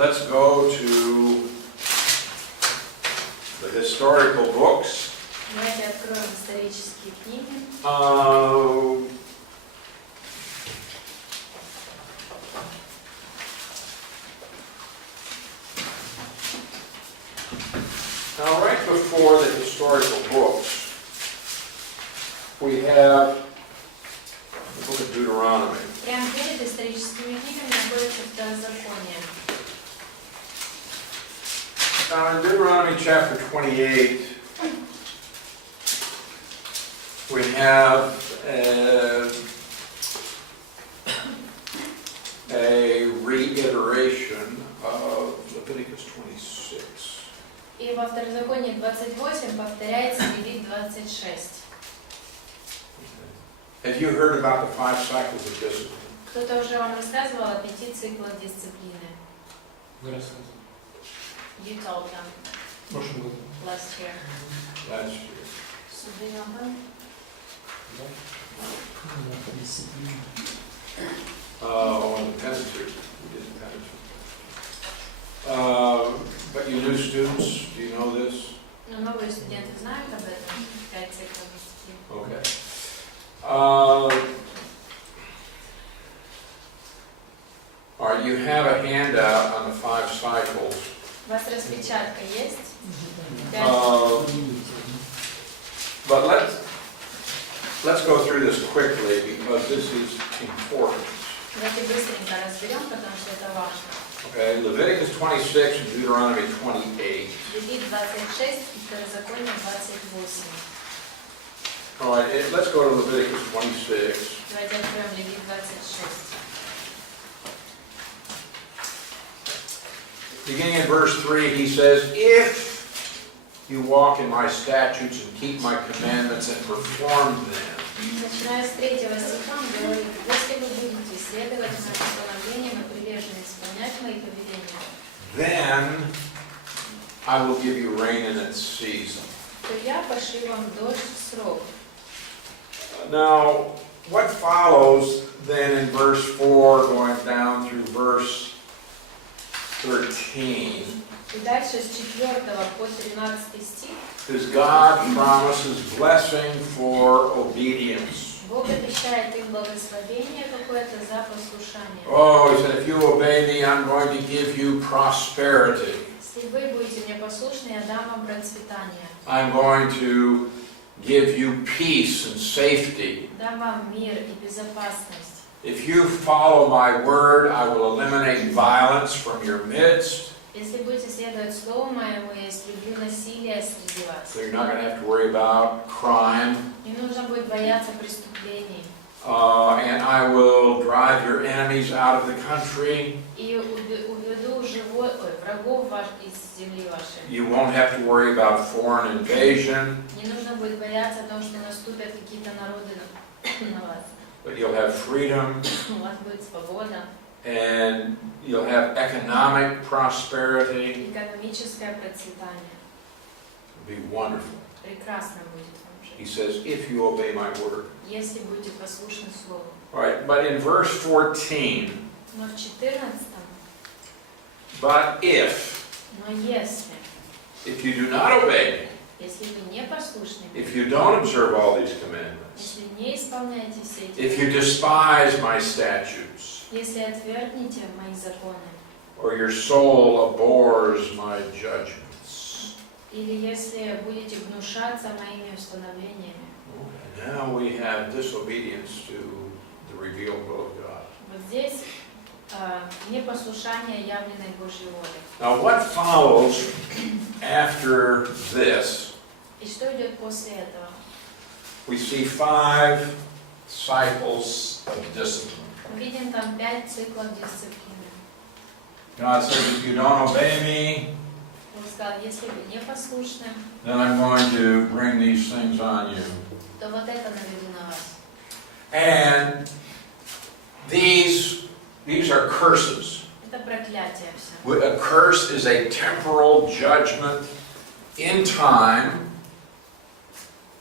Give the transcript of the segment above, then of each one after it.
let's go to the historical books. Давайте откроем исторические книги. Now, right before the historical books, we have the book of Deuteronomy. Прямо перед историческими книгами находится Второзаконие. Now, in Deuteronomy chapter 28, we have a reiteration of Leviticus 26. И во Второзаконии 28 повторяется Левит 26. Have you heard about the 5 cycles of discipline? Кто-то уже вам рассказывал о 5 циклах дисциплины? Вы рассказывали. You told them В прошлом году. last year. Last year. Суды об Да? Да, дисциплина. On the Pentateuch. We did the Pentateuch. But you new students, do you know this? Но новые студенты знают об этом? 5 циклов дисциплины. Okay. All right, you have a handout on the 5 cycles. У вас распечатка есть? But let's go through this quickly because this is important. Давайте быстренько разберем, потому что это важно. Okay, Leviticus 26 and Deuteronomy 28. Левит 26 и Второзаконие 28. All right, let's go to Leviticus 26. Давайте откроем Левит 26. Beginning in verse 3, he says, "If you walk in my statutes and keep my commandments and perform them." Начиная с 3 стиха, он говорит: «Если вы будете следовать моим постановлениям и прилежно исполнять мои повеления, Then I will give you rain in its season. то я пошлю вам дождь в срок». Now, what follows then in verse 4 going down through verse 13 И дальше с 4 по 13 стих is God promises blessing for obedience. Бог обещает им благословение какое-то за послушание. Oh, he said, if you obey me, I'm going to give you prosperity. Если вы будете мне послушны, я дам вам процветание. I'm going to give you peace and safety. Дам вам мир и безопасность. If you follow my word, I will eliminate violence from your midst. Если будете следовать слову моему, я истреблю насилие среди вас. So you're not going to have to worry about crime. Не нужно будет бояться преступлений. And I will drive your enemies out of the country. И уведу врагов из земли вашей. You won't have to worry about foreign invasion. Не нужно будет бояться того, что наступят какие-то народы на вас. But you'll have freedom. У вас будет свобода. And you'll have economic prosperity. Экономическое процветание. It'll be wonderful. Прекрасно будет вам жить. He says, if you obey my word. Если будете послушны слову. All right, but in verse 14, Но в 14, but if you do not obey me, если вы не послушны, if you don't observe all these commandments, если не исполняете все эти, if you despise my statutes, если отвергнете мои законы, or your soul abhors my judgments. или если будете гнушаться моими установлениями. Now we have disobedience to the revealed will of God. Вот здесь непослушание явленной Божьей воли. Now what follows after this? И что идет после этого? We see 5 cycles of discipline. Мы видим там 5 циклов дисциплины. God says, if you don't obey me, Он сказал, если вы не послушны, then I'm going to bring these things on you. то вот это наведу на вас. And these are curses. Это проклятие все. A curse is a temporal judgment in time.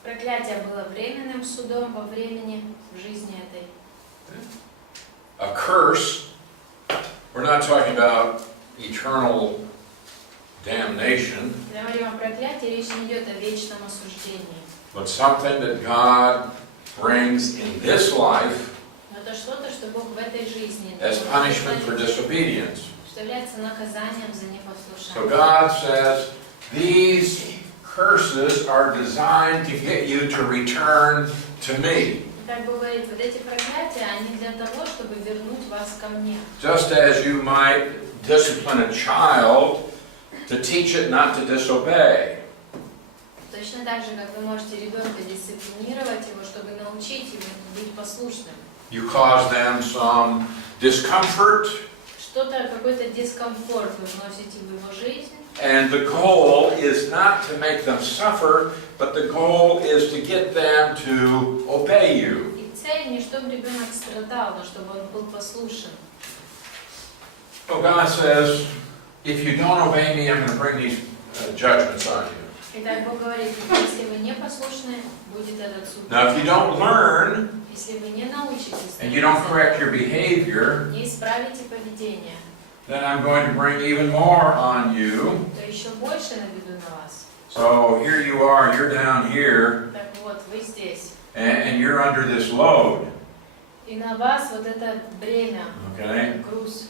Проклятие было временным судом во времени в жизни этой. A curse, we're not talking about the eternal damnation, Когда мы говорим о проклятии, речь не идет о вечном осуждении. but something that God brings in this life Но это что-то, что Бог в этой жизни as punishment for disobedience. что является наказанием за So непослушание. God says, these curses are designed to get you to return to me. Так Бог говорит, вот эти проклятия, они для того, чтобы вернуть вас ко мне. Just as you might discipline a child to teach it not to disobey. Точно так же, как вы можете ребенка дисциплинировать его, чтобы научить его быть послушным. You cause them some discomfort, Что-то, какой-то дискомфорт вы вносите в его жизнь. and the goal is not to make them suffer, but the goal is to get them to obey you. И цель не чтобы ребенок страдал, но чтобы он был послушен. So God says, if you don't obey me, I'm going to bring these judgments on you. Итак, Бог говорит, если вы не послушны, будет этот суд. Now, if you don't learn, Если вы не научитесь, and you don't correct your behavior, не исправите поведение, then I'm going to bring even more on you. то еще больше наведу на вас. So here you are, you're down here, Так вот, вы здесь. and you're under this load. И на вас вот это бремя, Okay? груз.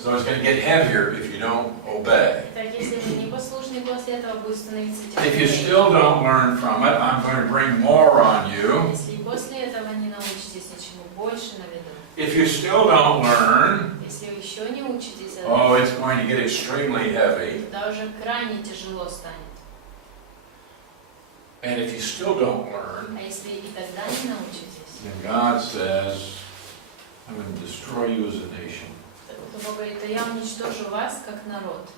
So it's going to get heavier if you don't obey. Так, если вы не послушны, после этого будет становиться If you тяжелее. still don't learn from it, I'm going to bring more on you. Если и после этого не научитесь ничему, больше наведу. If you still don't learn, Если вы еще не учитесь oh, этому, it's going to get extremely heavy. тогда уже крайне тяжело станет. And if you still don't learn, А если и тогда не научитесь, then God says, I'm going to destroy you as a nation. то Бог говорит, то я уничтожу вас как народ.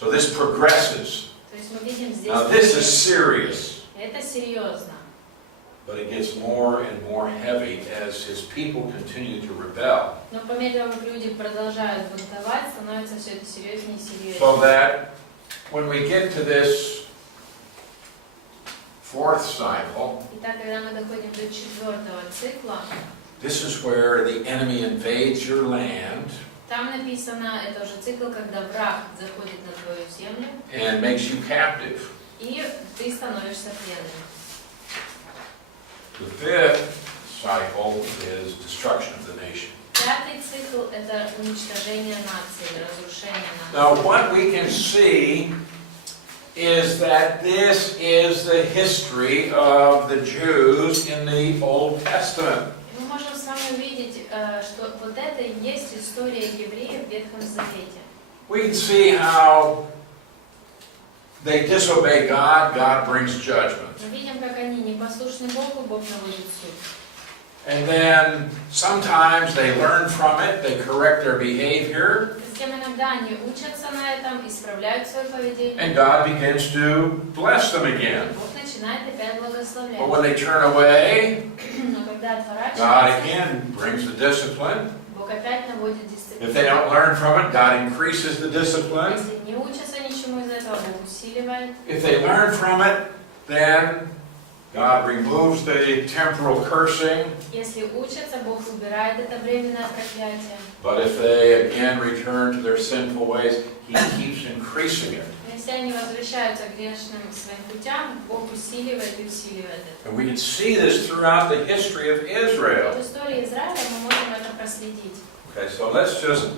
So this progresses. То есть мы видим здесь... Now this is serious, Это серьезно. but it gets more and more heavy as His people continue to rebel. Но по мере того, как люди продолжают бунтовать, становится все это серьезнее и серьезнее. So that when we get to this fourth cycle, Итак, когда мы доходим до 4-го цикла, this is where the enemy invades your land там написано, это уже цикл, когда враг заходит на твою землю, and makes you captive. и ты становишься пленным. The fifth cycle is destruction of the nation. 5-й цикл – это уничтожение нации, разрушение Now нации. what we can see is that this is the history of the Jews in the Old Testament. Мы можем с вами увидеть, что вот это и есть история евреев в Ветхом Завете. We can see how they disobey God, God brings judgment. Мы видим, как они непослушны Богу, Бог наводит суд. And then sometimes they learn from it, they correct their behavior, Затем иногда они учатся на этом, исправляют свое поведение. and God begins to bless them again. Бог начинает опять благословлять. But when they turn away, Но когда God отворачиваются, again brings the discipline. Бог опять наводит If they дисциплину. don't learn from it, God increases the discipline. Если не учатся ничему из этого, Бог усиливает. If they learn from it, then God removes the temporal cursing. Если учатся, Бог убирает это временное проклятие. But if they again return to their sinful ways, He keeps increasing it. Но если они возвращаются к грешным своим путям, Бог усиливает и усиливает это. And we can see this throughout the history of Israel. В истории Израиля мы можем это проследить. Okay, so let's just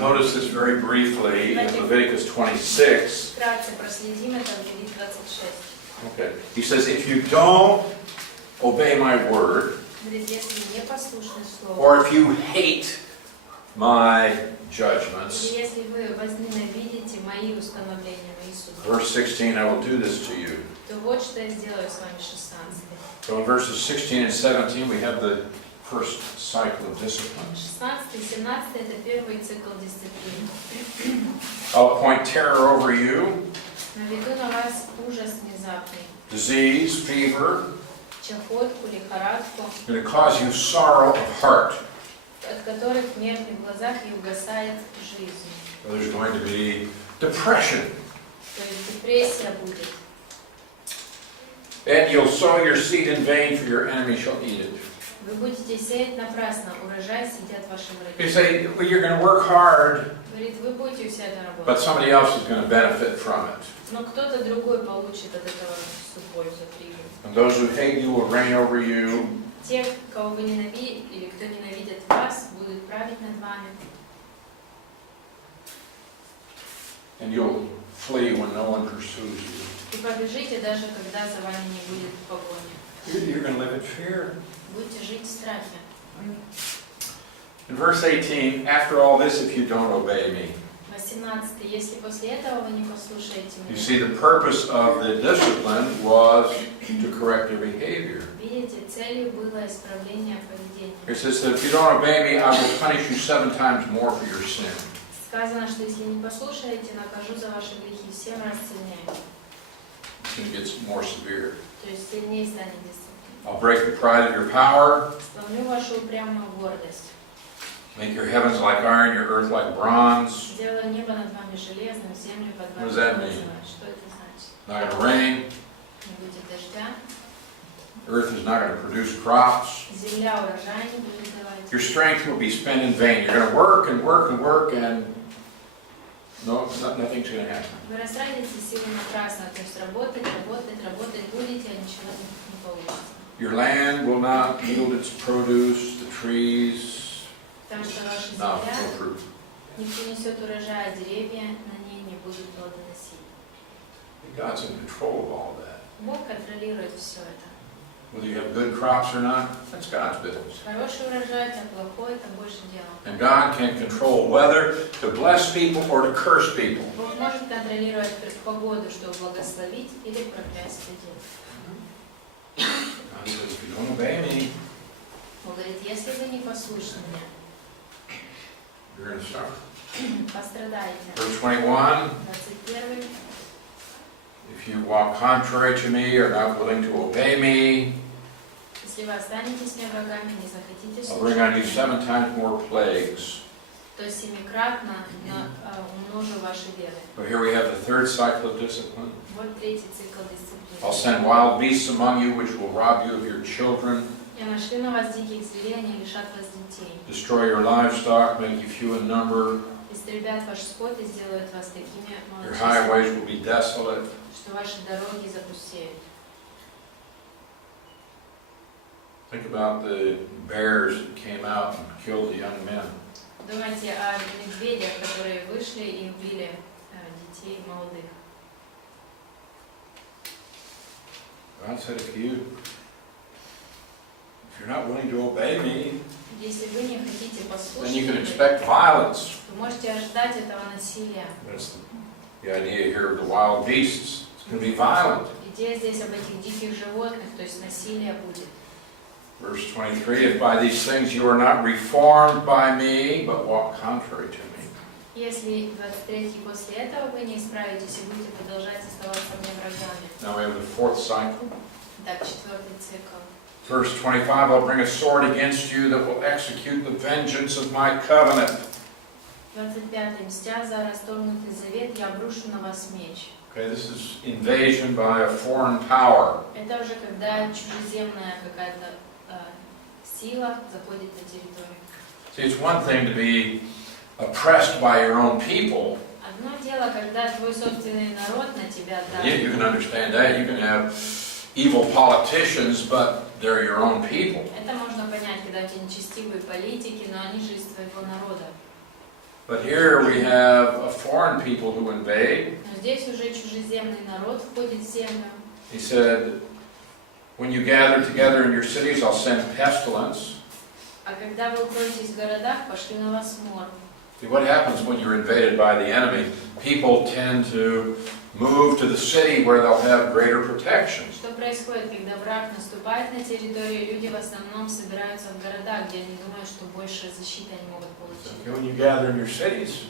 notice this very briefly in Leviticus 26. Вкратце проследим это в Левит 26. Okay. He says, if you don't obey my word, Говорит, если не послушны Слову, or if you hate my judgments, или если вы возненавидите мои установления, мои суды, verse 16, I will do this to you. то вот что я сделаю с вами 16. So in verses 16 and 17, we have the first cycle of discipline. 16 и 17 это первый цикл дисциплины. I'll appoint terror over you, Наведу на вас ужас внезапный, disease, fever, чахотку, лихорадку, and it cause you sorrow of heart. от которых меркнет в глазах и угасает жизнь. There's going to be depression. То есть депрессия будет. And you'll sow your seed in vain, for your enemy shall eat it. Вы будете сеять напрасно, урожай съедят ваши враги. You say, well, you're going to work hard, Говорит, вы будете усердно but работать, somebody else is going to benefit from it. но кто-то другой получит от этого всю пользу, прибыль. And those who hate you will reign over you. Те, кого вы ненавидите, или кто ненавидит вас, будут править над вами. And you'll flee when no one pursues you. И побежите, даже когда за вами не будет погони. You're going to live in fear. Будете жить в страхе. In verse 18, after all this, if you don't obey me. 18. Если после этого вы не послушаете You меня. see, the purpose of the discipline was to correct their behavior. Видите, целью было исправление поведения. It says that if you don't obey me, I will punish you 7 times more for your sin. Сказано, что если не послушаете, накажу за ваши грехи в 7 раз сильнее. It gets more severe. То есть сильнее станет дисциплина. I'll break the pride of your power, Сломлю вашу упрямую гордость. make your heavens like iron, your earth like bronze. Сделаю небо над вами железным, землю под What does вами that mean? железным. Что это значит? Not going to rain. Не будет дождя, Earth is not going to produce crops. земля урожай не будет давать. Your strength will be spent in vain. You're going to work and work and work, and nothing's going to happen. Вы растратите силы напрасно, то есть работать будете, а ничего не получится. Your land will not yield its produce. The trees, Потому что ваша no земля fruit. не принесет урожая, деревья на ней не будут плодоносить. God's in control of all that. Бог контролирует все это. Whether you have good crops or not, that's God's business. Хороший урожай, а плохой, это больше дела. And God can control whether to bless people or to curse people. Бог может контролировать погоду, чтобы благословить или проклясть людей. God says, if you don't obey me, Он говорит, если вы не послушны мне, you're going to suffer. пострадаете. Verse 21, 21. if you walk contrary to me or not willing to obey me, Если вы останетесь мне врагами, не захотите I'll bring on you слушать, 7 times more plagues. то семикратно умножу ваши веры. So here we have the third cycle of discipline. Вот третий цикл дисциплины. I'll send wild beasts among you, which will rob you of your children, Я нашлю на вас диких зверей, они лишат вас детей. destroy your livestock, make you few in number. Истребят ваш скот и сделают вас такими Your малочисленными, highways will be desolate. что ваши дороги запустеют. Think about the bears that came out and killed the young men. Думайте о медведях, которые вышли и убили детей молодых. God said, if you're not willing to obey me, Если вы не хотите then послушать, you can меня, expect violence. вы можете ожидать этого насилия. That's the idea here of the wild beasts. It's going to be violent. Идея здесь об этих диких животных, то есть насилие будет. Verse 23, if by these things you are not reformed by me, but walk contrary to me. Если 23 после этого вы не исправитесь и будете продолжать оставаться мне врагами. Now we have the fourth cycle. Так, четвертый цикл. Verse 25, I'll bring a sword against you that will execute the vengeance of my covenant. 25. Мстя за расторгнутый завет, я обрушу на вас меч. Okay, this is invasion by a foreign power. Это уже когда чужеземная какая-то сила заходит на территорию. See, it's one thing to be oppressed by your own people. Одно дело, когда твой собственный народ на тебя You давит. can understand that. You can have evil politicians, but they're your own people. Это можно понять, когда у тебя нечестивые политики, но они же из твоего народа. But here we have a foreign people who invade. Но здесь уже чужеземный народ входит в землю. He said, when you gather together in your cities, I'll send pestilence. А когда вы укроетесь в городах, пошлю на вас мор. See, what happens when you're invaded by the enemy? People tend to move to the city where they'll have greater protection. Что происходит, когда враг наступает на территорию? Люди в основном собираются в городах, где они думают, что больше защиты они могут получить. Okay, when you gather in your cities,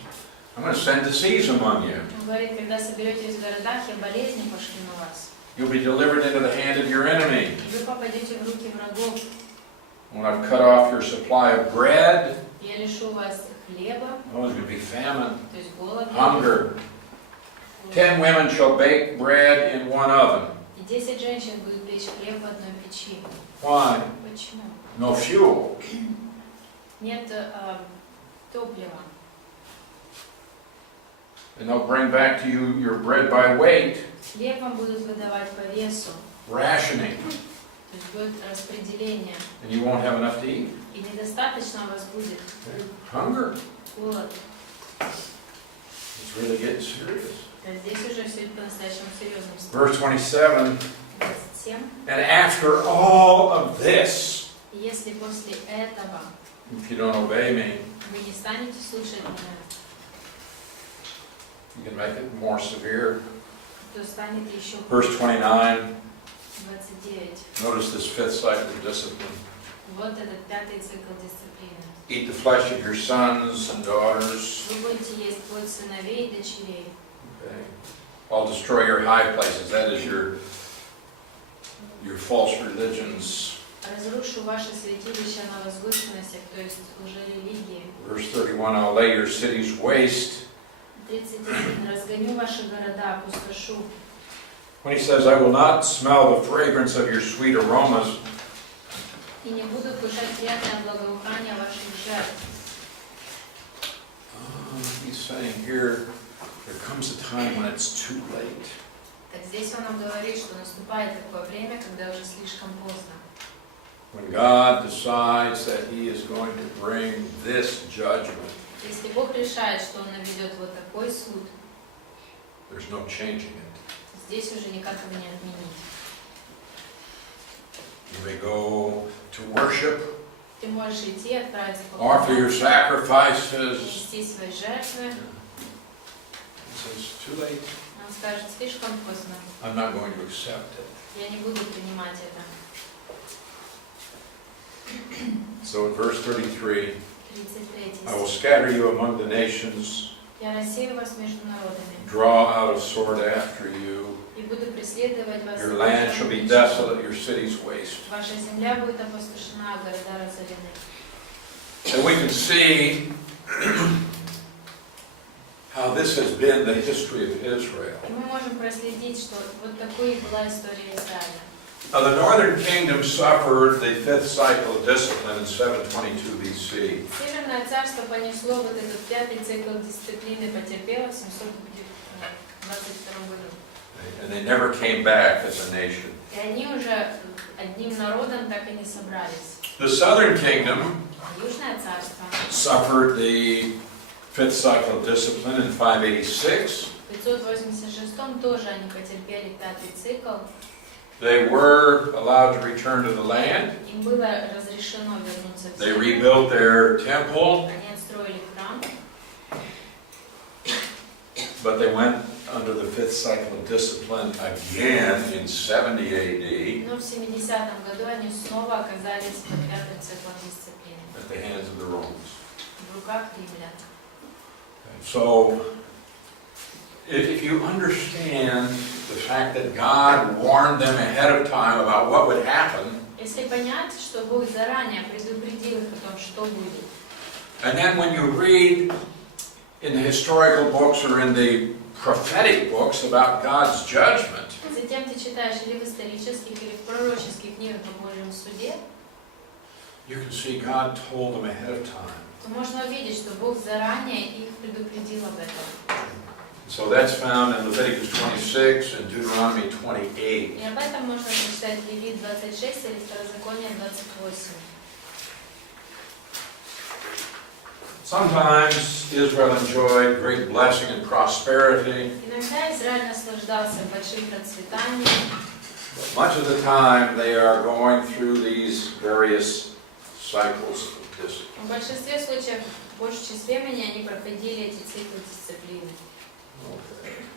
I'm going to send disease among you. Он говорит, когда соберетесь в городах, я болезни пошлю на вас. You'll be delivered into the hand of your enemy. Вы попадете в руки врагов. When I've cut off your supply of bread, Я лишу вас хлеба, oh, there's going to be famine, то есть голод. hunger. 10 women shall bake bread in one oven. И 10 женщин будут печь печь хлеб в одной печи. Why? Почему? No fuel. Нет топлива. And they'll bring back to you your bread by weight. Хлеб вам будут выдавать по весу. Rationing. То есть будет распределение. And you won't have enough to eat. И недостаточно у вас будет. Hunger. Голод. It's really getting serious. Здесь уже все по-настоящему серьезным. Verse 27. 27. And after all of this, Если после этого if you don't obey me, вы не станете слушать меня, you can make it more severe. то станет еще Verse хуже. 29. 29. Notice this fifth cycle of discipline. Вот этот пятый цикл дисциплины. Eat the flesh of your sons and daughters. Вы будете есть плоть сыновей и дочерей. Okay. I'll destroy your high places. That is your false religions. Разрушу ваши святилища на возвышенностях, то есть лжерелигии. Verse 31. I'll lay your cities waste. 31. Разгоню ваши города, опустошу. When he says, I will not smell the fragrance of your sweet aromas, И не буду вкушать приятное благоухание ваших жертв. he's saying here, there comes a time when it's too late. Так здесь он нам говорит, что наступает такое время, когда уже слишком поздно. When God decides that he is going to bring this judgment, Если Бог решает, что Он наведет вот такой суд, there's no changing it. здесь уже никак его не отменить. You may go to worship, Ты можешь идти, отправиться offer your поклоняться, sacrifices. нести свои жертвы. He says, too late. Он скажет, слишком поздно. I'm not going to accept it. Я не буду принимать это. So in verse 33, 33 I will стих. scatter you among the nations, Я рассею вас между народами draw out a sword after you. и буду преследовать вас. Your land shall be desolate, your cities waste. Ваша земля будет опустошена, а города разорены. And we can see how this has been the history of Israel. И мы можем проследить, что вот такой была история Израиля. Now, the northern kingdom suffered the fifth cycle of discipline in 722 BC. Северное царство понесло вот этот пятый цикл дисциплины, потерпело в 722 году. And they never came back as a nation. И они уже одним народом так и не собрались. The southern kingdom Южное царство suffered the fifth cycle of discipline in 586. в 586 тоже они потерпели пятый цикл. They were allowed to return to the land. Им было разрешено вернуться в They землю. rebuilt their temple, Они отстроили храм, but they went under the fifth cycle of discipline again in 70 AD но в 70-м году они снова оказались под пятым циклом дисциплины at the hands of the Romans. в руках римлян. So, if you understand the fact that God warned them ahead of time about what would happen, Если понять, что Бог заранее предупредил их о том, что будет, and then when you read in the historical books or in the prophetic books about God's judgment, затем ты читаешь или в исторических, или в пророческих книгах о Божьем суде, you can see God told them ahead of time. то можно увидеть, что Бог заранее их предупредил об этом. So that's found in Leviticus 26 and Deuteronomy 28. И об этом можно прочитать в Левит 26 или Второзаконие 28. Sometimes Israel enjoyed great blessing and prosperity, Иногда Израиль наслаждался большим процветанием, but much of the time they are going through these various cycles of discipline. в большинстве случаев, в большей часть времени они проходили эти циклы дисциплины.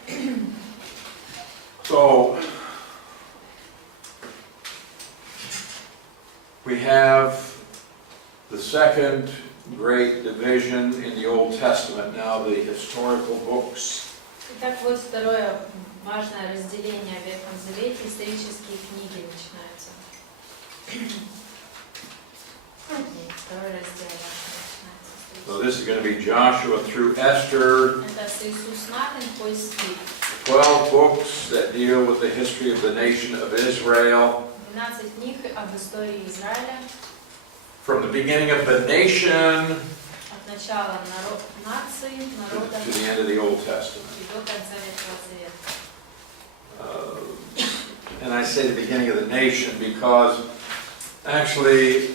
Okay. So, we have the second great division in the Old Testament, now the historical books. Итак, вот второе важное разделение в Ветхом Завете, исторические книги начинаются. Второй раздел начинается. So this is going to be Joshua through Esther, Это с Иисус Навин по Стих. 12 books that deal with the history of the nation of Israel. 12 книг об истории Израиля. From the beginning of the nation От начала нации, народа to the end of the Old Testament. и до конца Ветхого Завета. And I say the beginning of the nation because actually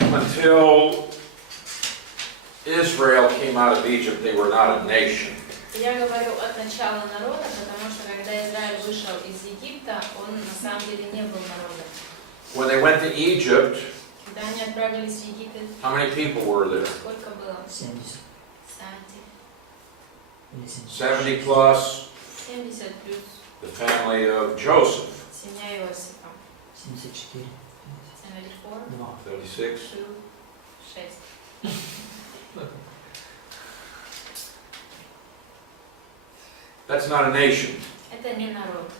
until Israel came out of Egypt, they were not a nation. Я говорю от начала народа, потому что когда Израиль вышел из Египта, он на самом деле не был народом. When they went to Egypt, Когда они отправились в Египет, how many people were there? сколько было? 70. 70 plus 70 плюс the family of Joseph. семья Иосифа. 74. 74 2. 36. плюс 6. That's not a nation. Это не народ.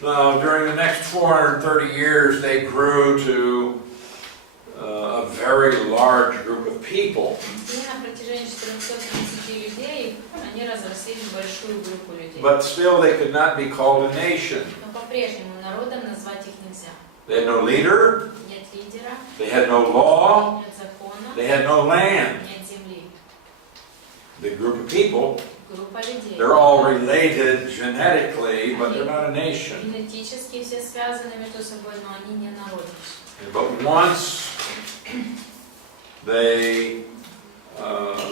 Now, during the next 430 years, they grew to a very large group of people. И на протяжении 430 людей они разрослись в большую группу людей. But still, they could not be called a nation. Но по-прежнему народом назвать их нельзя. They had no leader, Нет лидера, they had no law, нет закона, they had no land. нет земли. The group of people, Группа людей. they're all related genetically, but they're not a nation. Генетически все связаны между собой, но они не народ. But once they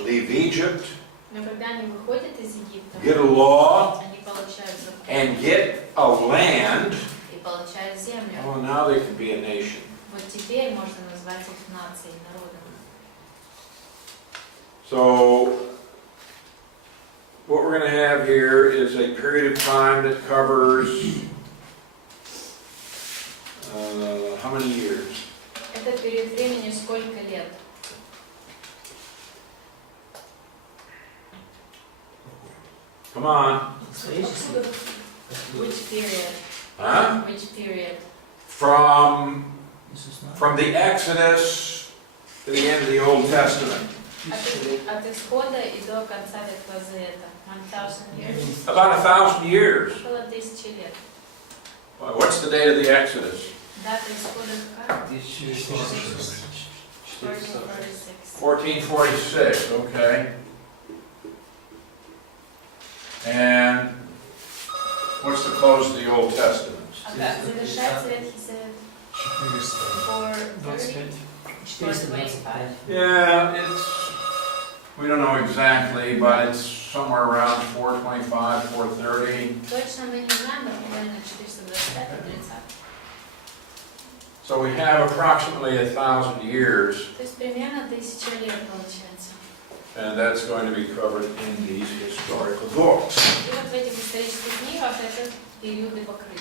leave Egypt, Но когда они выходят из Египта, get a law, они получают закон and get a land, и получают землю. oh, now they can be a nation. Вот теперь можно назвать их нацией, народом. So, what we're going to have here is a period of time that covers how many years? Это период времени сколько лет? Come on. Which period? Huh? Which period? From Иисус на. the Exodus to the end of the Old Testament. От исхода и до конца Ветхого Завета. 1000 years. About 1,000 years. Около 1000 лет. What's the date of the Exodus? Дата исхода какая? 1446. 1446. 1446, okay. And what's the close of the Old Testament? А как завершается Ветхий Завет? 430? 425. Yeah, we don't know exactly, but it's somewhere around 425, 430. Точно мы не знаем, но примерно 425 и 30. So we have approximately 1,000 years, То есть примерно 1000 лет получается. and that's going to be covered in these historical books. И вот в этих исторических книгах этот период и покрыт.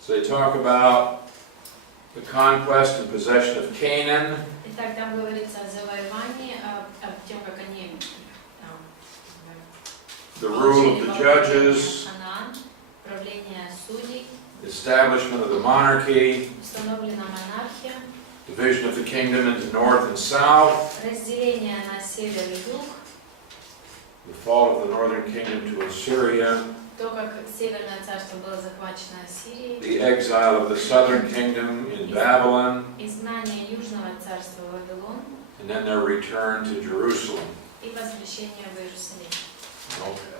So they talk about the conquest and possession of Canaan, Итак, там говорится о завоевании, о том, как они the rule of the judges, Ханаан, правление судей, establishment of the monarchy, установлена монархия, division of the kingdom into north and south, разделение на север и юг, the fall of the northern kingdom to Assyria, то, как Северное царство было захвачено Ассирией, the exile of the southern kingdom in Babylon, изгнание Южного царства в Вавилон and then their return to Jerusalem. и возвращение в Иерусалим. Okay.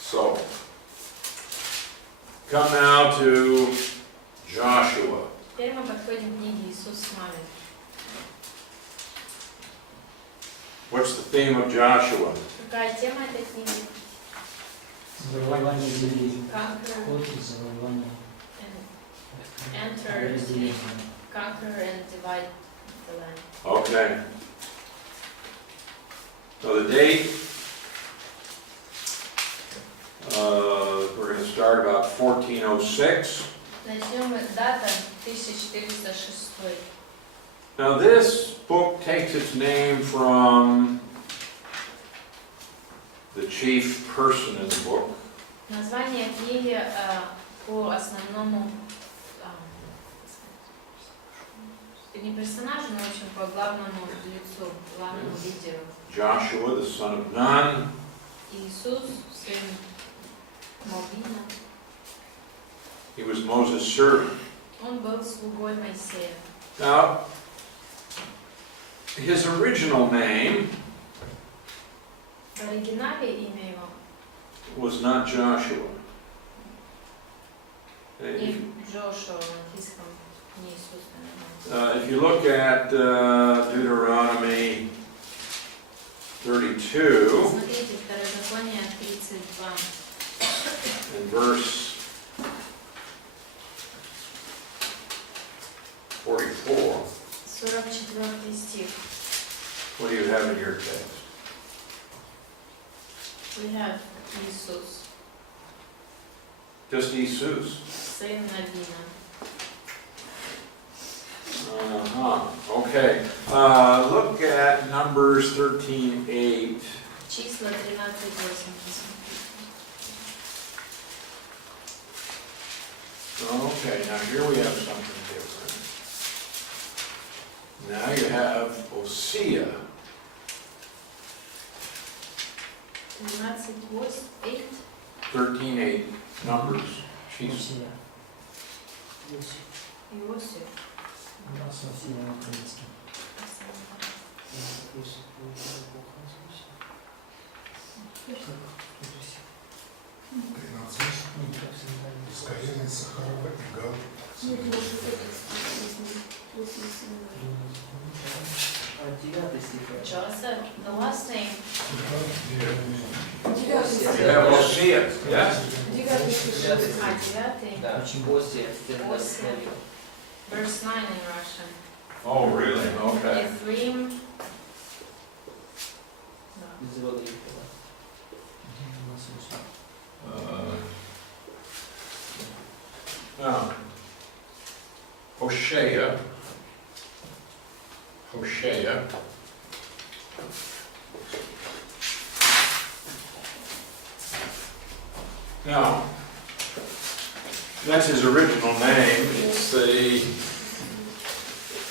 So, come now to Joshua. Теперь мы подходим к книге «Иисус с нами». What's the theme of Joshua? Какая тема этой книги? Завоевание земли. Conquer Вход и завоевание. and enter, Разделение. conquer and divide the land. Okay. So the date, we're going to start about 1406. Начнем дата 1406. Now this book takes its name from the chief person in the book. Название книги по основному Не персонажу, но очень по главному лицу, главному лидеру. Joshua, the son of Nun. Иисус, сын Мовина. He was Moses' servant. Он был слугой Моисея. Now, his original name В оригинале имя его was not Joshua. не Джошуа в английском, не Иисус, If you look at Deuteronomy 32 Смотрите, Второзаконие 32. and verse 44, 44 стих. what do you have in your text? We have Иисус, Just Jesus. сын Навина. Okay. Look at Numbers 13:8. Числа 13:8. Okay, now here we have something different. Now you have Hosea. 13:8. 13:8. Numbers. Jesus. Осия. Осия. Иосиф. У нас Осия на украинском. Ускорение Сахарова и Гал. Joseph, the last name. You have Hosea, yes? 9. Да, Осия. Осия. Verse 9 in Russian. Oh, really? Okay. Ephraim. Без воды. Now, Hosea. Now, that's his original name.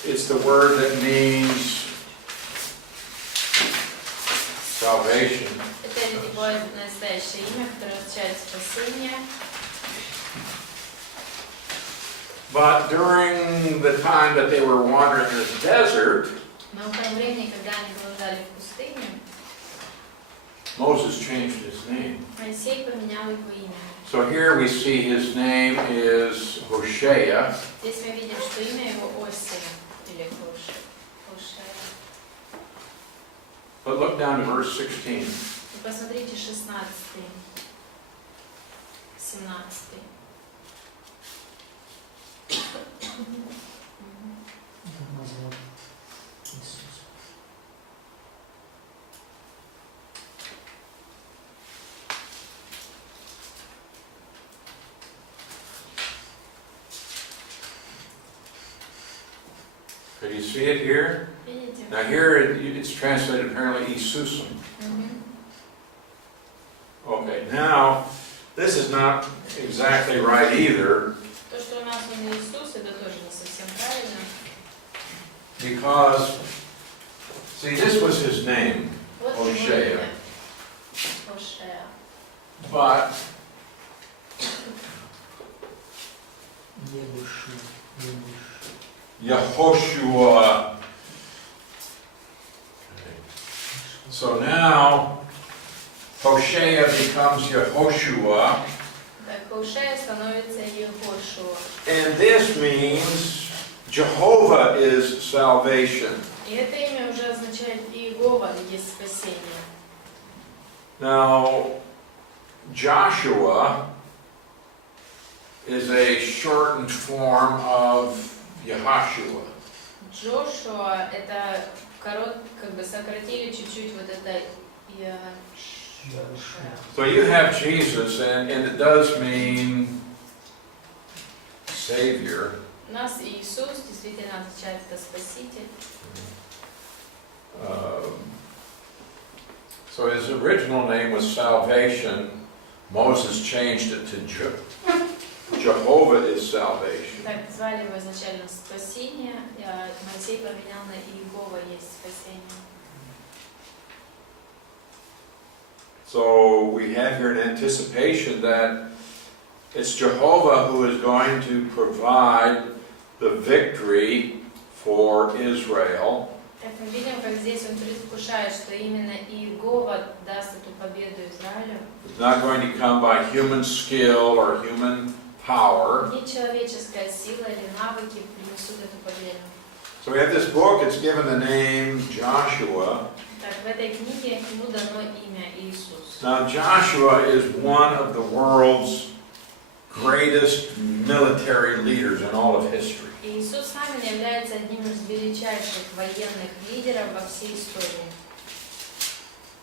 It's the word that means salvation. Это его настоящее имя, которое означает спасение. But during the time that they were wandering in the desert, Но в то время, когда они блуждали в пустыне, Moses changed his name. Моисей поменял его имя. So here we see his name is Hosea. Здесь мы видим, что имя его Осия или Хошея. But look down to verse 16. И посмотрите 16, 17. Назвал Иисус. Could you see it here? Видите? Now here it's translated apparently Isusum. Okay, now this is not exactly right either, То, что у нас он Иисус, это тоже не совсем правильно. because, see, this was his name, Вот его Hosea. имя. Хошея. but Yehoshua. So now Hosea becomes Yehoshua, Так, Хошея становится Ехошуа. and this means Jehovah is salvation. И это имя уже означает Иегова есть спасение. Now, Joshua is a shortened form of Yahashua. Джошуа это как бы сократили чуть-чуть вот это So you have Jesus, and it does mean Savior. У нас Иисус действительно означает это Спаситель. So his original name was Salvation. Moses changed it to Jehovah is salvation. Так звали его изначально спасение, а Моисей поменял на Иегова есть спасение. So we have here an anticipation that it's Jehovah who is going to provide the victory for Israel. Так мы видим, как здесь он предвкушает, что именно Иегова даст эту победу Израилю. It's not going to come by human skill or human power. Не человеческая сила или навыки принесут эту победу. So we have this book, it's given the name Joshua. Так, в этой книге ему дано имя Иисус. Now Joshua is one of the world's greatest military leaders in all of history. Иисус Навин является одним из величайших военных лидеров во всей истории.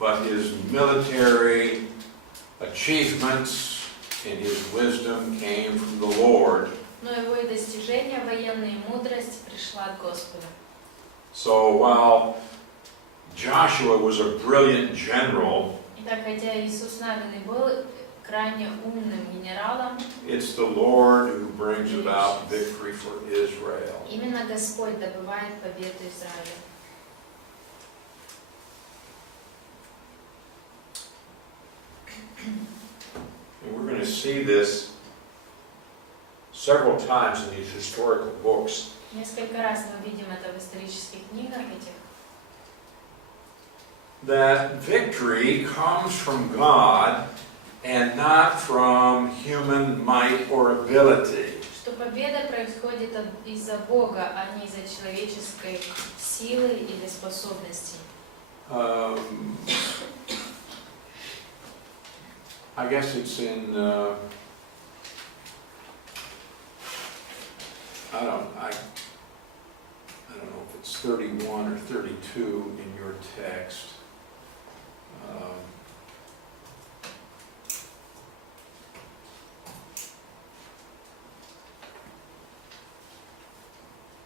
But his military achievements and his wisdom came from the Lord. Но его и достижения военные, и мудрость пришла от Господа. So while Joshua was a brilliant general, Итак, хотя Иисус Навин и был крайне умным генералом, it's the Lord who brings about victory for Israel. именно Господь добывает победу Израилю. And we're going to see this several times in these historical books. Несколько раз мы видим это в исторических книгах этих, That victory comes from God and not from human might or ability. что победа происходит из-за Бога, а не из-за человеческой силы или способностей. I guess it's in, I don't know if it's 31 or 32 in your text.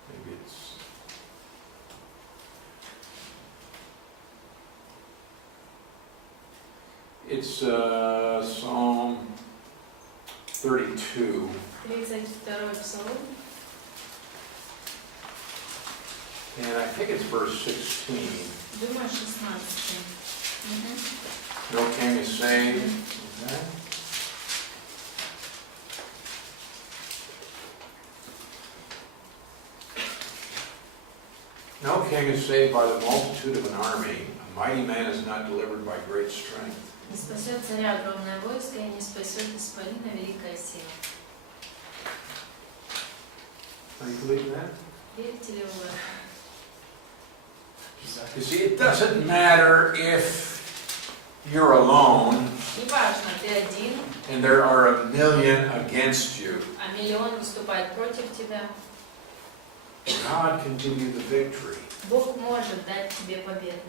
Maybe it's Psalm 32. 32-й Псалом, And I think it's verse 16. думаю, 16. No king is saved. Okay. No king is saved by the multitude of an army. A mighty man is not delivered by great strength. Не спасет царя огромное войско, и не спасет исполина великая сила. Do you believe that? Верите ли вы в это? You see, it doesn't matter if you're alone Неважно, ты один, and there are a million against you. а миллион выступает против тебя. God can give you the victory. Бог может дать тебе победу.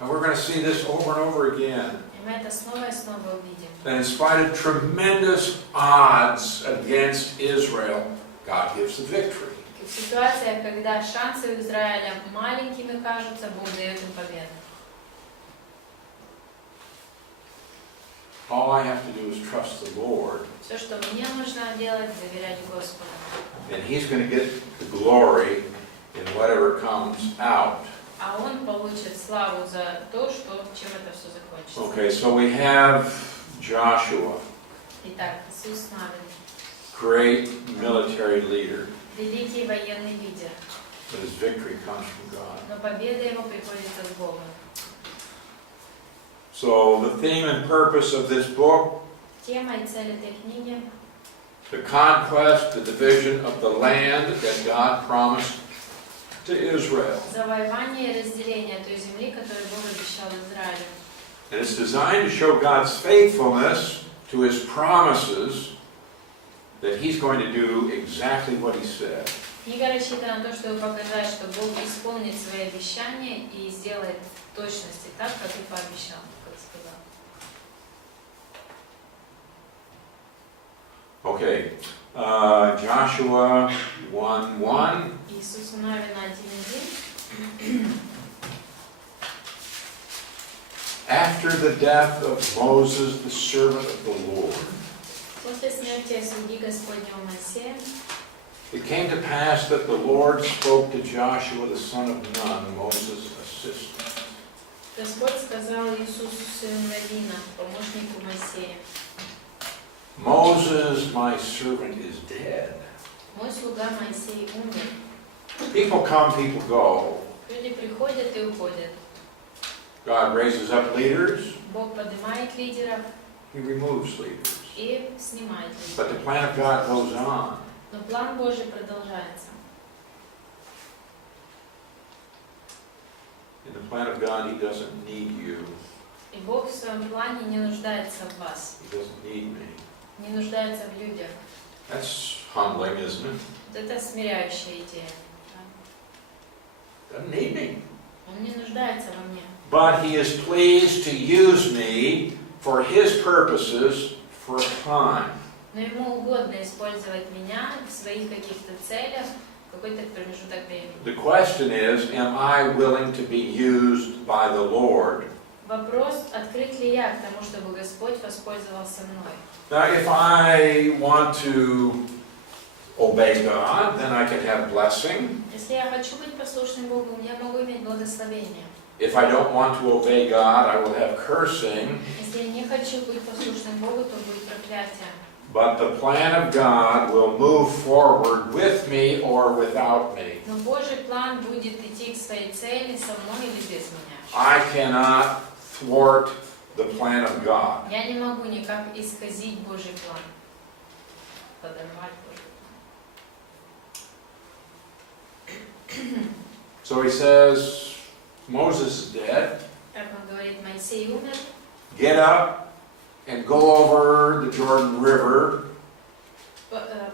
And we're going to see this over and over again. И мы это снова и снова увидим. That in spite of tremendous odds against Israel, God gives the victory. И в ситуациях, когда шансы у Израиля маленькими кажутся, Бог дает им победу. All I have to do is trust the Lord, Все, что мне нужно делать, доверять Господу. and He's going to get the glory in whatever comes out. А Он получит славу за то, чем это все закончится. Okay, so we have Joshua, Итак, Иисус Навин, great military leader, великий военный лидер, but his victory comes from God. но победа его приходит от Бога. So the theme and purpose of this book, Тема и цель этой книги the conquest, the division of the land that God promised to Israel. – завоевание и разделение той земли, которую Бог обещал Израилю. And it's designed to show God's faithfulness to His promises, that He's going to do exactly what He said. Книга рассчитана на то, чтобы показать, что Бог исполнит свои обещания и сделает в точности так, как и пообещал, как сказал. Okay, Joshua 1:1. Иисусу Навина 1:1. After the death of Moses, the servant of the Lord. После смерти судьи Господнего Моисея it came to pass that the Lord spoke to Joshua the son of Nun, Moses' assistant. Господь сказал Иисусу, сыну Равина, помощнику Моисея: Moses, my servant, is dead. мой слуга Моисей умер. People come, people go. Люди приходят и уходят. God raises up leaders, Бог поднимает лидеров He removes leaders. и снимает лидеров. But the plan of God goes on. Но план Божий продолжается. In the plan of God, He doesn't need you. И Бог в своем плане не нуждается в вас, He doesn't need me. не нуждается в людях. That's humbling, isn't it? Вот это смиряющая идея. Doesn't need me. Он не нуждается во мне. But He is pleased to use me for His purposes for a time. Но ему угодно использовать меня в своих каких-то целях в какой-то промежуток времени. The question is, am I willing to be used by the Lord? Вопрос, открыт ли я к тому, чтобы Господь воспользовался мной. Now, if I want to obey God, then I can have blessing. Если я хочу быть послушным Богу, я могу иметь благословение. If I don't want to obey God, I will have cursing. Если я не хочу быть послушным Богу, то будет проклятие. But the plan of God will move forward with me or without me. Но Божий план будет идти к своей цели со мной или без меня. I cannot thwart the plan of God. Я не могу никак исказить Божий план. Подорвать Божий план. So he says, Moses is dead. Как он говорит, Моисей умер. Get up and go over the Jordan River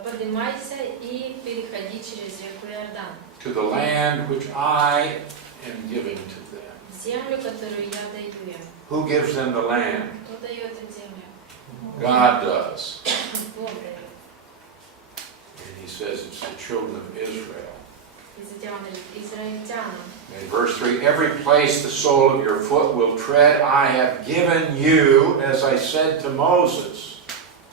Поднимайся и переходи через реку Иордан. to the land which I am giving to them. Землю, которую я даю им. Who gives them the land? Кто дает им землю? God does. Бог дает. And he says it's the children of Israel. И затем он говорит израильтянам. In verse 3, every place the sole of your foot will tread, I have given you, as I said to Moses.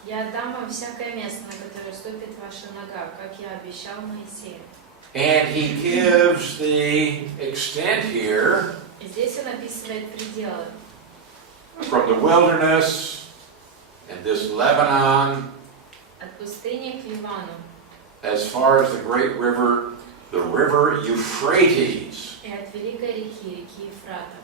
Я дам вам всякое место, на которое ступит ваша нога, как я обещал Моисею. And he gives the extent here И здесь он описывает пределы. from the wilderness and this Lebanon От пустыни к Ливану. as far as the great river, the river Euphrates, И от великой реки, реки Ефрата.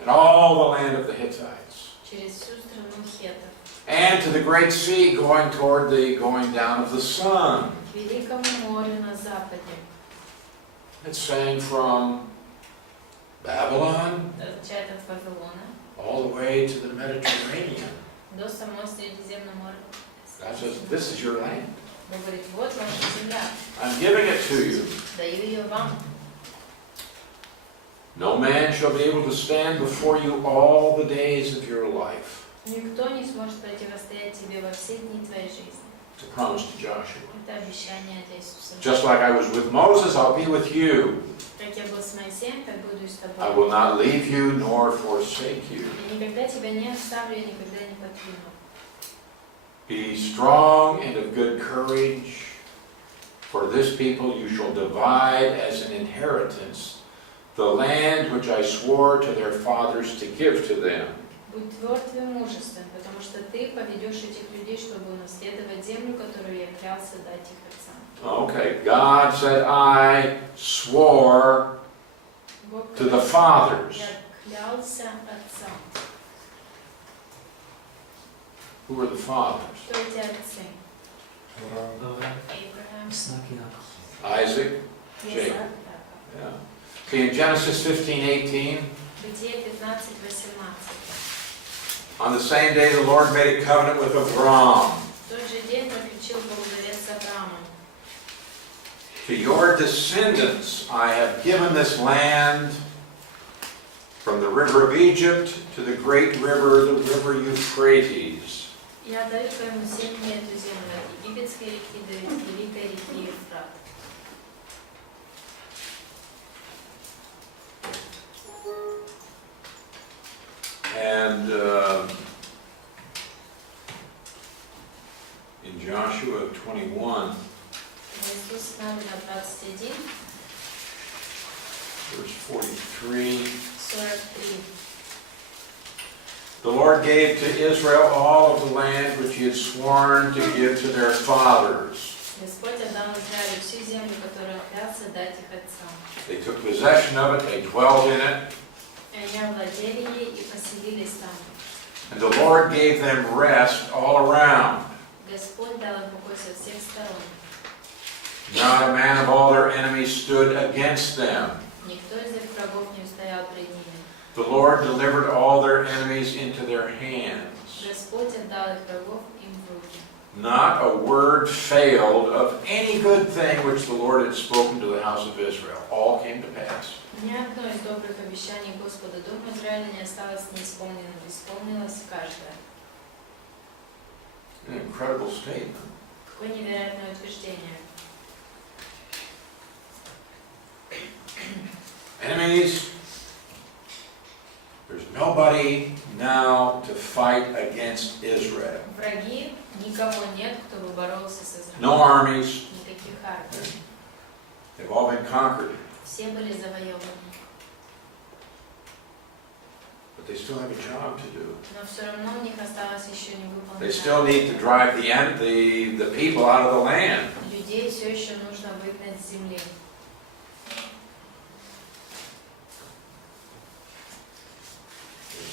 and all the land of the Hittites, Через всю страну хеттов. and to the great sea going toward the going down of the sun. К великому морю на западе. It's saying from Babylon Означает от Вавилона all the way to the Mediterranean. до самого Средиземного моря. God says, this is your land. Бог говорит, вот ваша земля. I'm giving it to you. Даю ее вам. No man shall be able to stand before you all the days of your life. Никто не сможет противостоять тебе во все дни твоей жизни. It's a promise to Joshua. Это обещание для Иисуса. Just like I was with Moses, I'll be with you. Как я был с Моисеем, так буду и с I will тобой. not leave you nor forsake you. Я никогда тебя не оставлю, я никогда не покину. Be strong and of good courage. For this people you shall divide as an inheritance the land which I swore to their fathers to give to them. Будь тверд и мужествен, потому что ты поведешь этих людей, чтобы унаследовать землю, которую я клялся дать их отцам. Okay, God said, I swore Бог to the fathers. Я клялся отцам. Who were the fathers? Кто эти отцы? Авраам, Авраам, Исаак, Иаков. Isaac, Исаак, Jacob. Яков. Yeah. See, in Genesis 15:18, Бытие 15:18. on the same day the Lord made a covenant with Abraham. В тот же день заключил Бог завет с Авраамом. To your descendants I have given this land from the river of Egypt to the great river, the river Euphrates. Я даю твоему семени эту землю от египетской реки до великой реки Ефрат. And Joshua 21, Иисус с нами на 21, verse 43. 43. The Lord gave to Israel all of the land which he had sworn to give to their fathers. Господь отдал Израилю всю землю, которую клялся дать их отцам. They took possession of it, they dwelt in it, И они овладели ей и поселились там. and the Lord gave them rest all around. Господь дал им покой со всех сторон. Not a man of all their enemies stood against them. Никто из их врагов не устоял пред ними. The Lord delivered all their enemies into their hands. Господь отдал их врагов им в руки. Not a word failed of any good thing which the Lord had spoken to the house of Israel. All came to pass. Ни одно из добрых обещаний Господа Дому Израиля не осталось неисполненным. Исполнилось каждое. An incredible statement. Какое невероятное утверждение. Enemies, there's nobody now to fight against Israel. Враги, никого нет, кто бы боролся с Израилем. No armies. Никаких армий. They've all been conquered. Все были завоеваны. But they still have a job to do. Но все равно у них осталось еще не They выполнено. still need to drive the people out of the land. Людей все еще нужно выгнать с земли.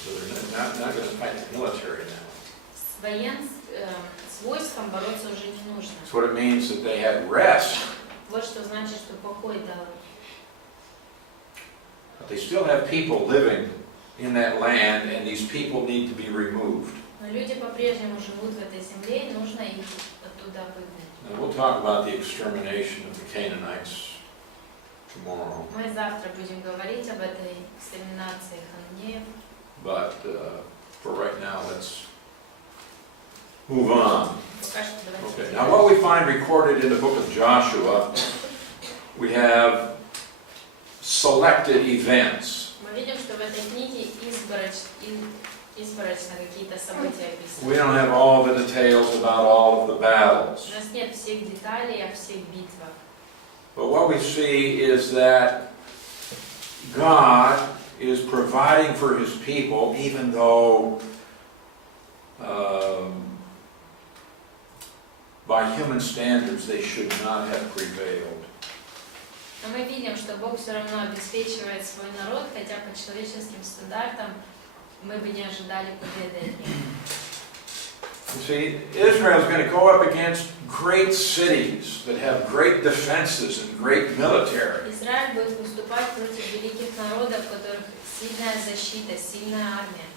So they're not going to fight the military now. С войском бороться уже не нужно. That's what it means that they had rest. Вот что значит, что покой дал. But they still have people living in that land, and these people need to be removed. Но люди по-прежнему живут в этой земле, и нужно их оттуда выгнать. And we'll talk about the extermination of the Canaanites tomorrow. Мы завтра будем говорить об этой экстреминации хананеев. But for right now, let's move on. Пока что давайте. Okay. Now, what we find recorded in the book of Joshua, we have selected events. Мы видим, что в этой книге изборочно какие-то события описаны. We don't have all the details about all of the battles. У нас нет всех деталей о всех битвах. But what we see is that God is providing for his people, even though by human standards they should not have prevailed. Но мы видим, что Бог все равно обеспечивает свой народ, хотя по человеческим стандартам мы бы не ожидали победы от них. You see, Israel is going to go up against great cities that have great defenses and great military. Израиль будет выступать против великих народов, у которых сильная защита, сильная армия.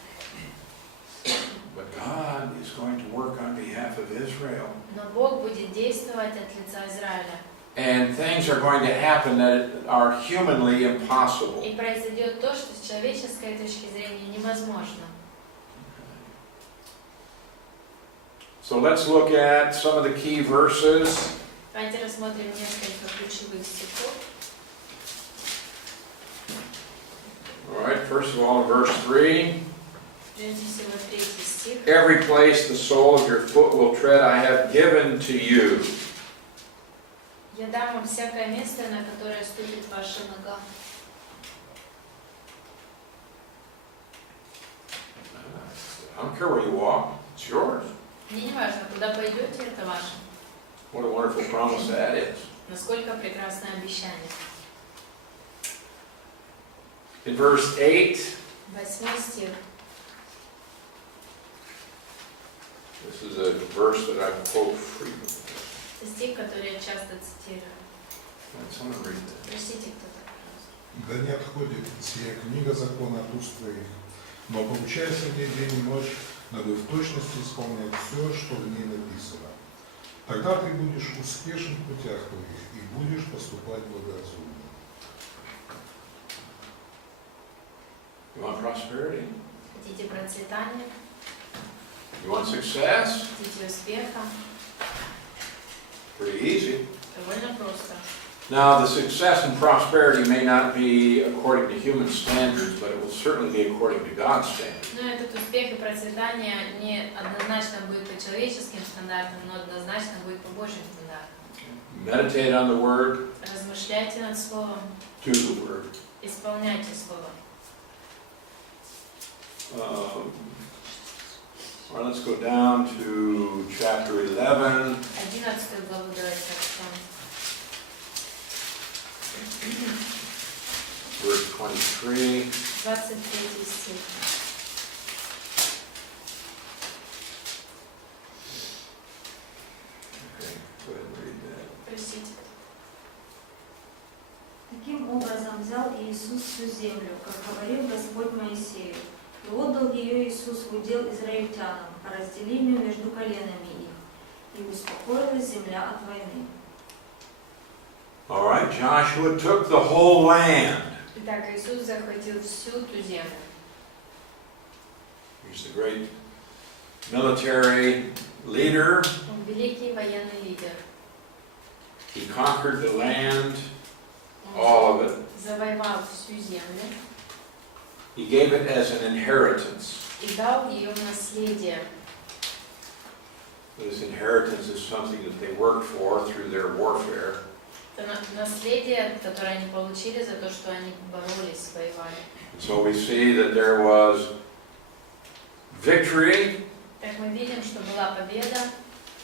But God is going to work on behalf of Israel. Но Бог будет действовать от лица Израиля. And things are going to happen that are humanly impossible. И произойдет то, что с человеческой точки зрения невозможно. So let's look at some of the key verses. Давайте рассмотрим несколько ключевых стихов. All right, first of all, in verse 3. Прежде всего, 3 стих. Every place the sole of your foot will tread, I have given to you. Я дам вам всякое место, на которое ступит ваша нога. I don't care where you walk, it's yours. Мне не важно, куда пойдете, это ваше. What a wonderful promise that is. Насколько прекрасное обещание. In verse 8, 8 стих. this is a verse that I quote frequently. Это стих, который я часто цитирую. Someone read that. Простите, кто-то, пожалуйста. Да не отходит сия книга закона от уст твоих, но поучайся в ней день и ночь, дабы в точности исполнять все, что в ней написано. Тогда ты будешь успешен в путях твоих и будешь поступать благоразумно. You want prosperity? Хотите процветания? You want success? Хотите успеха? Pretty easy. Довольно просто. Now, the success and prosperity may not be according to human standards, but it will certainly be according to God's standards. Но этот успех и процветание не однозначно будет по человеческим стандартам, но однозначно будет по Божьим стандартам. Meditate on the Word, Размышляйте над Словом, do the Word. исполняйте Слово. All right, let's go down to chapter 11. 11 главу давайте откроем. Verse 23. 23 стих. Okay, go ahead and read that. Простите. Таким образом взял Иисус всю землю, как говорил Господь Моисею, и отдал ее Иисус в удел израильтянам по разделению между коленами их, и успокоилась земля от войны. All right, Joshua took the whole land. Итак, Иисус захватил всю ту землю. He's the great military leader. Он великий военный лидер. He conquered the land, Он all of it. завоевал всю землю He gave it as an inheritance. и дал ее в наследие. This inheritance is something that they worked for through their warfare. Это наследие, которое они получили за то, что они боролись, воевали. So we see that there was victory, Так мы видим, что была победа,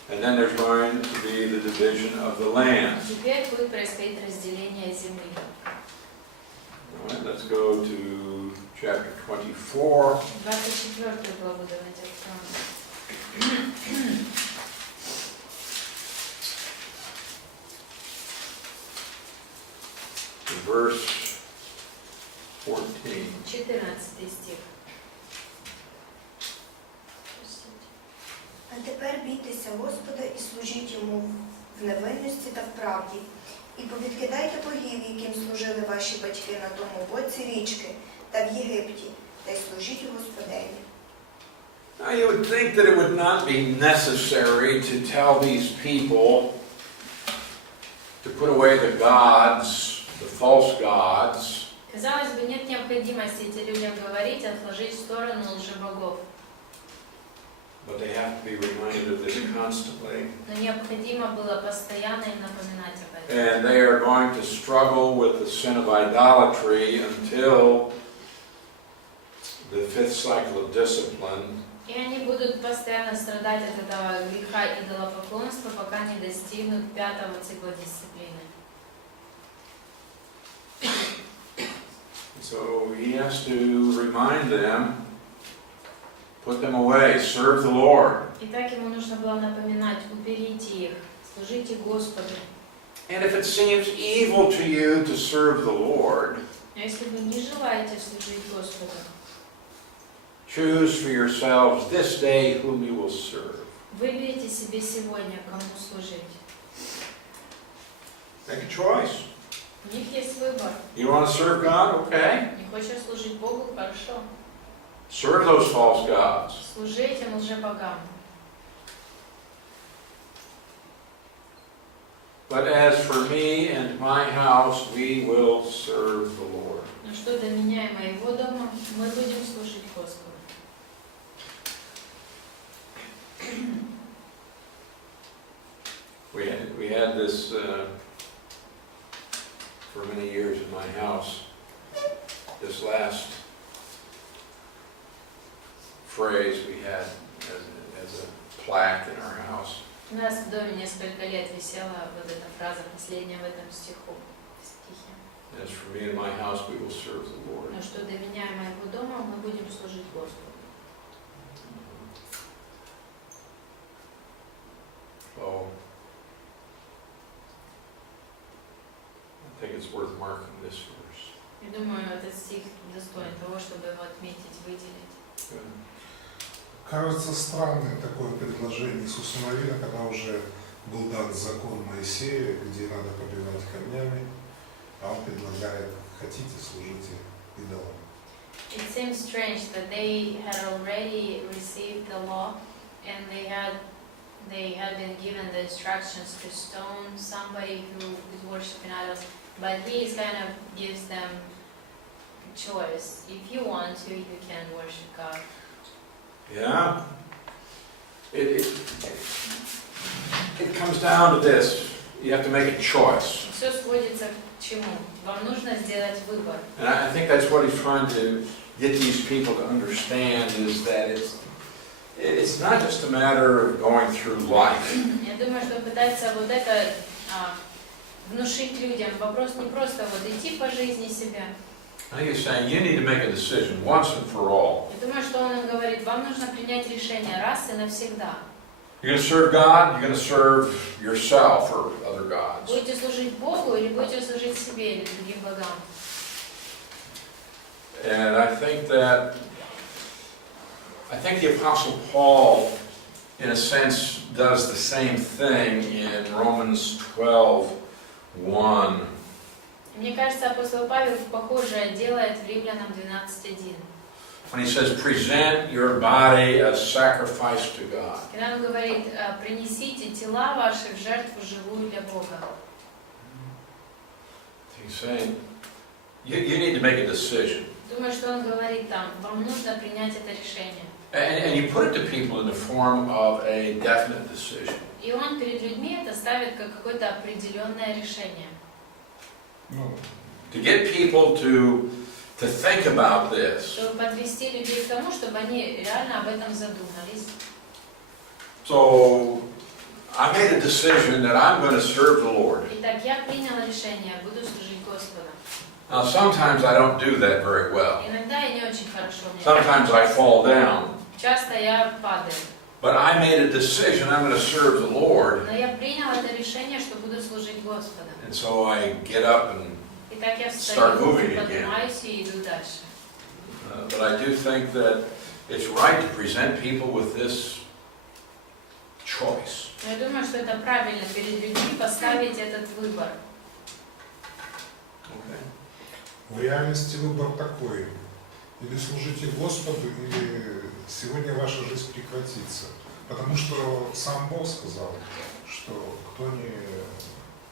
and then there's going to be the division of the land. теперь будет происходить разделение земли. All right, let's go to chapter 24. 24 главу давайте откроем. Verse 14. 14 стих. А тепер бійтеся Господа і служіть йому в невинності та в правді. І повідкидайте богів, яким служили ваші батьки на тому боці річки та в Єгипті, та й служіть Господеві. Now you would think that it would not be necessary to tell these people to put away the gods, the false gods. Казалось бы, нет необходимости этим людям говорить, отложить в сторону лжебогов. But they have to be reminded of this constantly. Но необходимо было постоянно им напоминать об этом. And they are going to struggle with the sin of idolatry until the fifth cycle of discipline. И они будут постоянно страдать от этого греха идолопоклонства, пока не достигнут 5-го цикла дисциплины. So he has to remind them, put them away, serve the Lord. И так ему нужно было напоминать, уберите их, служите Господу. And if it seems evil to you to serve the Lord, Но если вы не желаете служить Господу, choose for yourselves this day whom you will serve. выберите себе сегодня, кому служить. Make a choice. У них есть выбор. You want to serve God? Okay. Не хочешь служить Богу? Хорошо. Serve those false gods. Служи этим лжебогам. But as for me and my house, we will serve the Lord. Но что до меня и моего дома, мы будем служить Господу. We had this for many years in my house. This last phrase we had as a plaque in our house. У нас в доме несколько лет висела вот эта фраза, последняя в этом стихе. As for me and my house, we will serve the Lord. Но что до меня и моего дома, мы будем служить Господу. So, I think it's worth marking this verse. Я думаю, этот стих достоин того, чтобы его отметить, выделить. Кажется странным такое предложение Иисуса Навина, когда уже был дан закон Моисея, где надо побивать камнями, а он предлагает: хотите, служите идолам. It seems strange that they had already received the law and they had They had been given the instructions to stone somebody who is worshiping idols, but he kind of gives them choice. If you want to, you can worship God. Yeah. It comes down to this. You have to make a choice. Все сводится к чему? Вам нужно сделать выбор. And I think that's what he's trying to get these people to understand, is that it's not just a matter of going through life. Я думаю, что пытается вот это внушить людям. Вопрос не просто вот идти по жизни себе. I think he's saying you need to make a decision once and for all. Я думаю, что он им говорит, вам нужно принять решение раз и навсегда. You're going to serve God, you're going to serve yourself or other gods. Будете служить Богу или будете служить себе или другим богам. And I think the Apostle Paul, in a sense, does the same thing in Romans 12:1. Мне кажется, апостол Павел похожее делает в Римлянам 12:1. When he says, present your body as sacrifice to God. Когда он говорит, принесите тела ваши в жертву живую для Бога. He's saying, you need to make a decision. Думаю, что он говорит там, вам нужно принять это решение. And you put it to people in the form of a definite decision. И он перед людьми это ставит как какое-то определенное решение. To get people to think about this. Чтобы подвести людей к тому, чтобы они реально об этом задумались. So, I made a decision that I'm going to serve the Lord. Итак, я приняла решение, буду служить Господу. Now, sometimes I don't do that very well. Иногда я не очень хорошо мне. Sometimes I fall down. Часто я падаю. But I made a decision I'm going to serve the Lord. Но я приняла это решение, что буду служить Господу. And so I get up and Итак, я Start встаю, moving again. поднимаюсь и иду дальше. but I do think that it's right to present people with this choice. Но я думаю, что это правильно перед людьми поставить этот выбор. Okay. В реальности выбор такой. Или служите Господу, или сегодня ваша жизнь прекратится. Потому что сам Бог сказал, что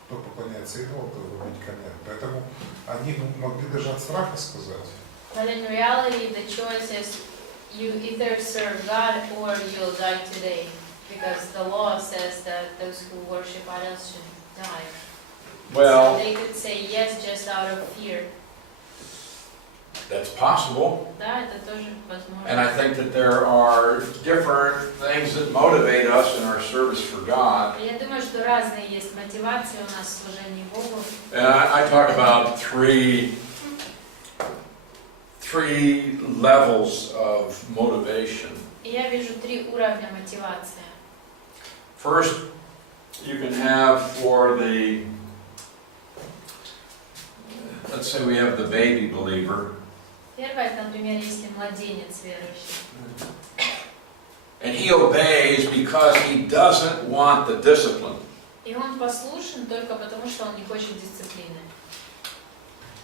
кто поклоняется идолу, то убить коня. Поэтому они могли даже от страха сказать. But in reality, the choice is you either serve God or you'll die today. Because the law says that those who worship idols should die. Well, So they could say yes just out of fear. that's possible. Да, это тоже возможно. And I think that there are different things that motivate us in our service for God. Я думаю, что разные есть мотивации у нас в служении Богу. And I talk about three levels of motivation. И я вижу 3 уровня мотивации. First, you can have for let's say we have the baby believer, Первое, например, если младенец верующий. and he obeys because he doesn't want the discipline. И он послушен только потому, что он не хочет дисциплины.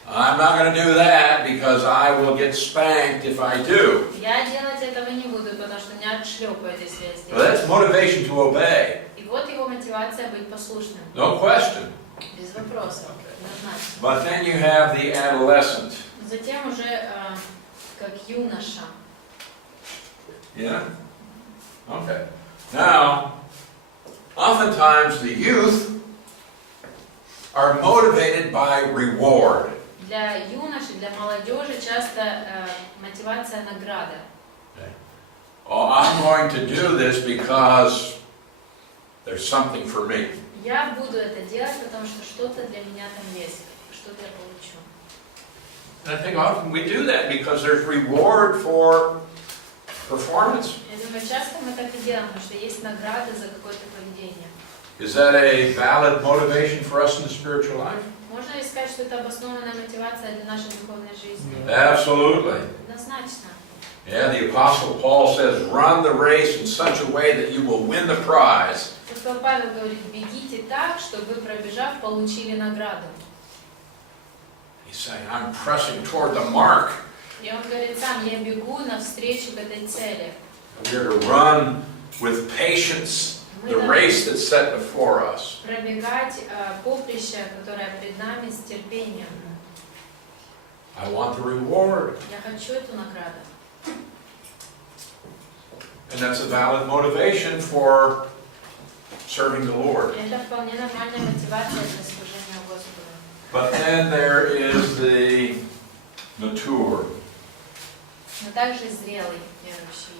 I'm not going to do that because I will get spanked if I do. Я делать этого не буду, потому что меня отшлепают, если я Well, that's сделаю. motivation to obey. И вот его мотивация быть послушным. No question. Без вопросов. Однозначно. But then you have the adolescent. Затем уже как юноша. Yeah? Okay. Now, oftentimes the youth are motivated by reward. Для юноши, для молодежи часто мотивация награда. Oh, I'm going to do this because there's something for me. Я буду это делать, потому что что-то для меня там есть, что-то я получу. And I think often we do that because there's reward for performance. Я думаю, часто мы так и делаем, потому что есть награда за какое-то поведение. Is that a valid motivation for us in the spiritual life? Можно ли сказать, что это обоснованная мотивация для нашей духовной жизни? Absolutely. Однозначно. Yeah, the Apostle Paul says, run the race in such a way that you will win the prize. Апостол Павел говорит, бегите так, чтобы вы, пробежав, получили награду. He's saying, I'm pressing toward the mark. И он говорит сам, я бегу навстречу к этой цели. We are to run with patience. Мы the race that's set before us. пробегать поприще, которое пред нами, с терпением. I want the reward. Я хочу эту награду. And that's a valid motivation for serving the Lord. Это вполне нормальная мотивация для служения Господу. But then there is the mature. Но также зрелый верующий.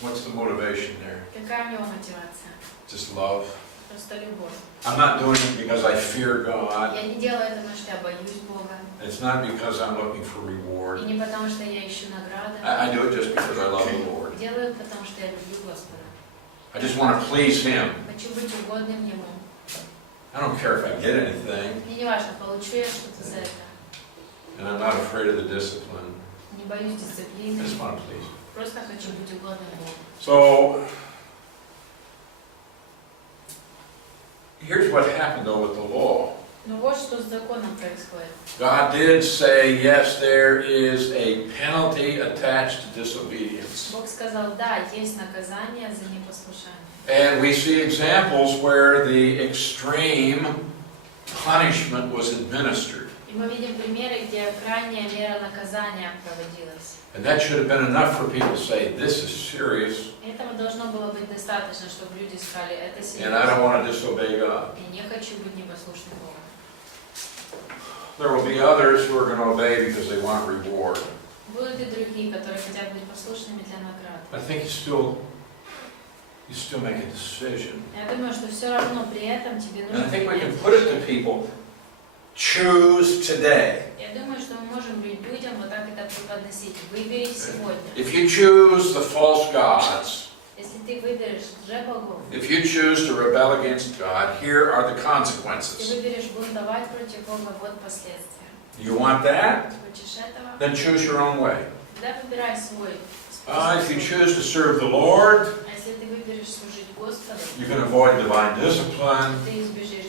What's the motivation there? Какая у него мотивация? Just love. Просто любовь. I'm not doing it because I fear God. Я не делаю это, потому что я боюсь Бога. It's not because I'm looking for И reward. не потому, что я ищу награды. I do it just because I love the Lord. Делаю, потому что я люблю Господа. I just want to please Him. Хочу быть угодным Ему. I don't care if I get anything, Мне не важно, получу я что-то за это. and I'm not afraid of the discipline. Не боюсь I дисциплины. just want to please Him. Просто хочу быть угодным Богу. So, here's what happened though with the law. Но вот что с законом происходит. God did say, yes, there is a penalty attached to disobedience. Бог сказал, да, есть наказание за непослушание. And we see examples where the extreme punishment was administered. И мы видим примеры, где крайняя мера наказания проводилась. And that should have been enough for people to say, this is serious, И этого должно было быть достаточно, чтобы люди сказали, это and I don't серьезно. want to disobey God. И не хочу быть непослушным Богу. There will be others who are going to obey because they want reward. Будут и другие, которые хотят быть послушными для наград. I think you still make a decision. Я думаю, что все равно при этом тебе And I нужно think we принять can put it to решение. people, choose today. Я думаю, что мы можем людям вот так это преподносить. Выбери сегодня. If you choose the false gods, Если ты выберешь лже-богов, if you choose to rebel against God, here are the ты consequences. выберешь бунтовать против Бога, вот последствия. You want that? Хочешь этого? Then choose your own way. Тогда выбирай свой If you способ. choose to serve the Lord, А если ты выберешь служить Господу, you can avoid divine discipline, ты избежишь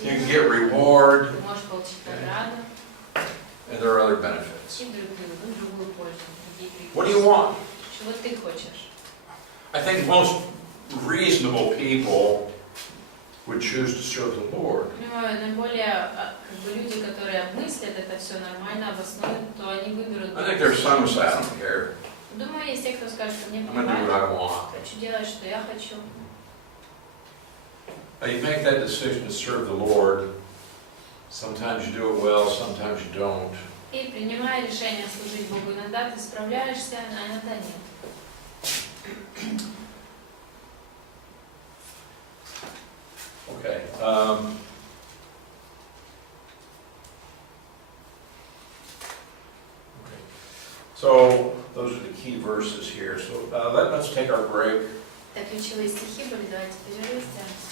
you can дисциплины, get reward, ты можешь получить награду and there are other benefits. и другую пользу, другие What do you преимущества. want? Чего ты хочешь? I think most reasonable people would choose to serve the Lord. Думаю, наиболее люди, которые мыслят это все нормально, обоснуют, то они выберут. I think there's some who say, I don't care. Думаю, есть те, кто скажет, что мне I'm going to do what плевать, I want. хочу делать, что я хочу. You make that decision to serve the Lord. Sometimes you do it well, sometimes you don't. И принимая решение служить Богу, иногда ты справляешься, а иногда нет. Okay. So those are the key verses here. So let's take our break. Так, ключевые стихи были, давайте перерыв сделаем.